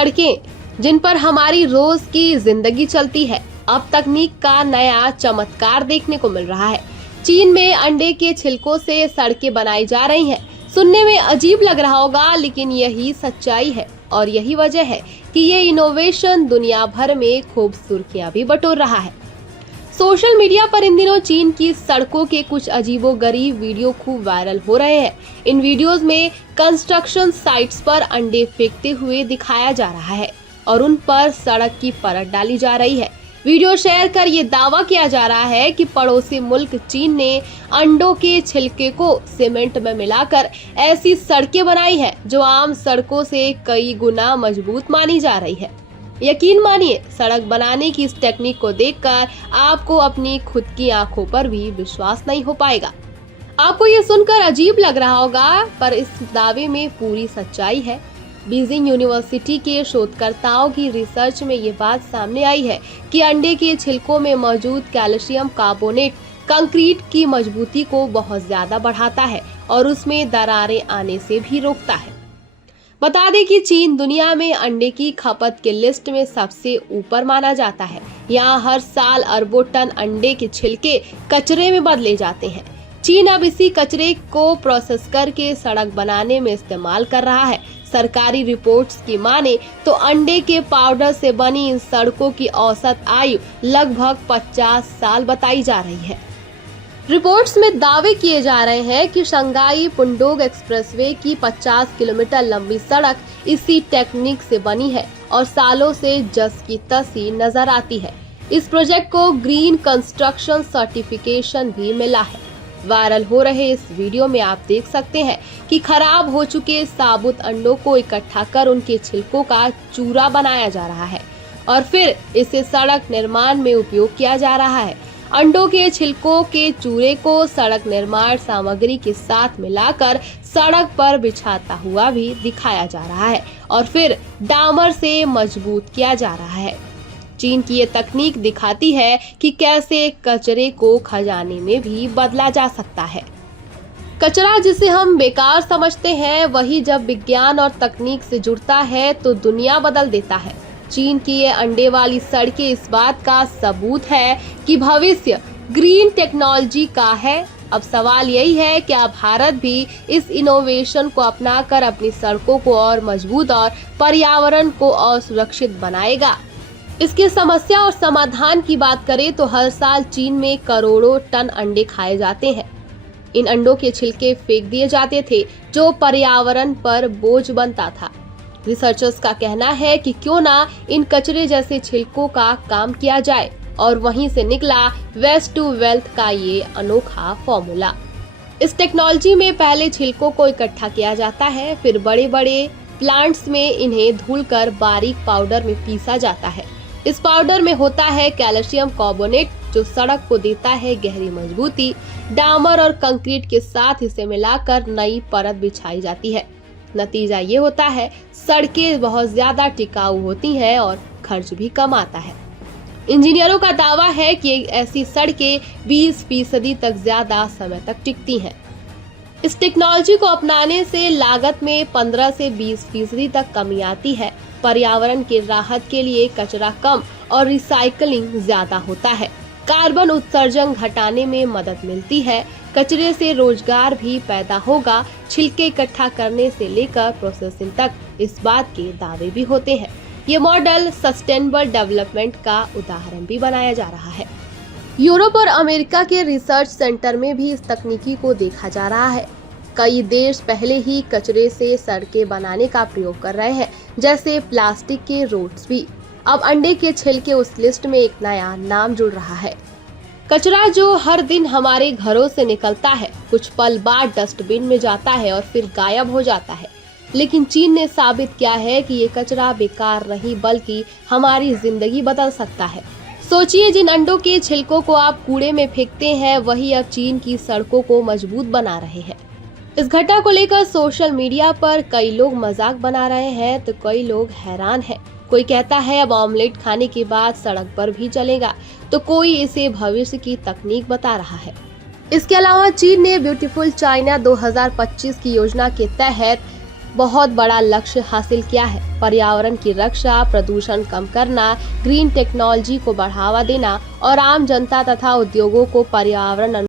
सड़कें जिन पर हमारी रोज की जिंदगी चलती है, अब तकनीक का नया चमत्कार देखने को मिल रहा है। चीन में अंडे के छिलकों से सड़कें बनाई जा रही हैं। सुनने में अजीब लग रहा होगा, लेकिन यही सच्चाई है और यही वजह है कि ये इनोवेशन दुनिया भर में खूब सुर्खियां भी बटोर रहा है। सोशल मीडिया पर इन दिनों चीन की सड़कों के कुछ अजीबोगरीब वीडियो खूब वायरल हो रहे हैं। इन वीडियोस में कंस्ट्रक्शन साइट्स पर अंडे फेंकते हुए दिखाया जा रहा है और उन पर सड़क की परत डाली जा रही है। वीडियो शेयर कर ये दावा किया जा रहा है कि पड़ोसी मुल्क चीन ने अंडों के छिलके को सीमेंट में मिलाकर ऐसी सड़कें बनाई है जो आम सड़कों से कई गुना मजबूत मानी जा रही है। यकीन मानिए, सड़क बनाने की इस टेक्निक को देखकर आपको अपनी खुद की आंखों पर भी विश्वास नहीं हो पाएगा। आपको ये सुनकर अजीब लग रहा होगा, पर इस दावे में पूरी सच्चाई है। बीजिंग यूनिवर्सिटी के शोधकर्ताओं की रिसर्च में ये बात सामने आई है कि अंडे के छिलकों में मौजूद कैल्शियम कार्बोनेट कंक्रीट की मजबूती को बहुत ज्यादा बढ़ाता है और उसमें दरारें आने से भी रोकता है। बता दें कि चीन दुनिया में अंडे की खपत के लिस्ट में सबसे ऊपर माना जाता है। यहाँ हर साल अरबों टन अंडे के छिलके कचरे में बदले जाते हैं। चीन अब इसी कचरे को प्रोसेस करके सड़क बनाने में इस्तेमाल कर रहा है। सरकारी रिपोर्ट्स की माने तो अंडे के पाउडर से बनी इन सड़कों की औसत आयु लगभग 50 साल बताई जा रही है। रिपोर्ट्स में दावे किए जा रहे हैं कि शंघाई पुंडोग एक्सप्रेसवे की 50 किलोमीटर लंबी सड़क इसी टेक्निक से बनी है और सालों से जस की तसी नजर आती है। इस प्रोजेक्ट को ग्रीन कंस्ट्रक्शन सर्टिफिकेशन भी मिला है। वायरल हो रहे इस वीडियो में आप देख सकते हैं कि खराब हो चुके साबुत अंडों को इकट्ठा कर उनके छिलकों का चूरा बनाया जा रहा है और फिर इसे सड़क निर्माण में उपयोग किया जा रहा है। अंडों के छिलकों के चूरे को सड़क निर्माण सामग्री के साथ मिलाकर सड़क पर बिछाता हुआ भी दिखाया जा रहा है और फिर डामर से मजबूत किया जा रहा है। चीन की ये तकनीक दिखाती है कि कैसे कचरे को खजाने में भी बदला जा सकता है। कचरा जिसे हम बेकार समझते हैं, वही जब विज्ञान और तकनीक से जुड़ता है तो दुनिया बदल देता है। चीन की ये अंडे वाली सड़कें इस बात का सबूत है कि भविष्य ग्रीन टेक्नोलॉजी का है। अब सवाल यही है, क्या भारत भी इस इनोवेशन को अपनाकर अपनी सड़कों को और मजबूत और पर्यावरण को और सुरक्षित बनाएगा? इसकी समस्या और समाधान की बात करें तो हर साल चीन में करोड़ों टन अंडे खाए जाते हैं। इन अंडों के छिलके फेंक दिए जाते थे जो पर्यावरण पर बोझ बनता था। रिसर्चर्स का कहना है कि क्यों ना इन कचरे जैसे छिलकों का काम किया जाए और वहीं से निकला वेस्ट टू वेल्थ का ये अनोखा फॉर्मूला। इस टेक्नोलॉजी में पहले छिलकों को इकट्ठा किया जाता है, फिर बड़े बड़े प्लांट्स में इन्हें धुलकर बारीक पाउडर में पीसा जाता है। इस पाउडर में होता है कैल्शियम कार्बोनेट जो सड़क को देता है गहरी मजबूती। डामर और कंक्रीट के साथ इसे मिलाकर नई परत बिछाई जाती है। नतीजा ये होता है, सड़कें बहुत ज्यादा टिकाऊ होती हैं और खर्च भी कम आता है। इंजीनियरों का दावा है कि ऐसी सड़कें 20% तक ज्यादा समय तक टिकती हैं। इस टेक्नोलॉजी को अपनाने से लागत में 15 से 20% तक कमी आती है। पर्यावरण की राहत के लिए कचरा कम और रिसाइकलिंग ज्यादा होता है। कार्बन उत्सर्जन घटाने में मदद मिलती है। कचरे से रोजगार भी पैदा होगा। छिलके इकट्ठा करने से लेकर प्रोसेसिंग तक इस बात के दावे भी होते हैं। ये मॉडल सस्टेनेबल डेवलपमेंट का उदाहरण भी बनाया जा रहा है। यूरोप और अमेरिका के रिसर्च सेंटर में भी इस तकनीकी को देखा जा रहा है। कई देश पहले ही कचरे से सड़कें बनाने का प्रयोग कर रहे हैं, जैसे प्लास्टिक के रोड्स भी। अब अंडे के छिलके उस लिस्ट में एक नया नाम जुड़ रहा है। कचरा जो हर दिन हमारे घरों से निकलता है, कुछ पल बाद डस्टबिन में जाता है और फिर गायब हो जाता है, लेकिन चीन ने साबित किया है कि ये कचरा बेकार नहीं बल्कि हमारी जिंदगी बदल सकता है। सोचिए, जिन अंडों के छिलकों को आप कूड़े में फेंकते हैं, वही अब चीन की सड़कों को मजबूत बना रहे हैं। इस घटना को लेकर सोशल मीडिया पर कई लोग मजाक बना रहे हैं तो कई लोग हैरान हैं। कोई कहता है अब ऑमलेट खाने के बाद सड़क पर भी चलेगा, तो कोई इसे भविष्य की तकनीक बता रहा है। इसके अलावा चीन ने ब्यूटीफुल चाइना 2025 की योजना के तहत बहुत बड़ा लक्ष्य हासिल किया है। पर्यावरण की रक्षा, प्रदूषण कम करना, ग्रीन टेक्नोलॉजी को बढ़ावा देना और आम जनता तथा उद्योगों को पर्यावरण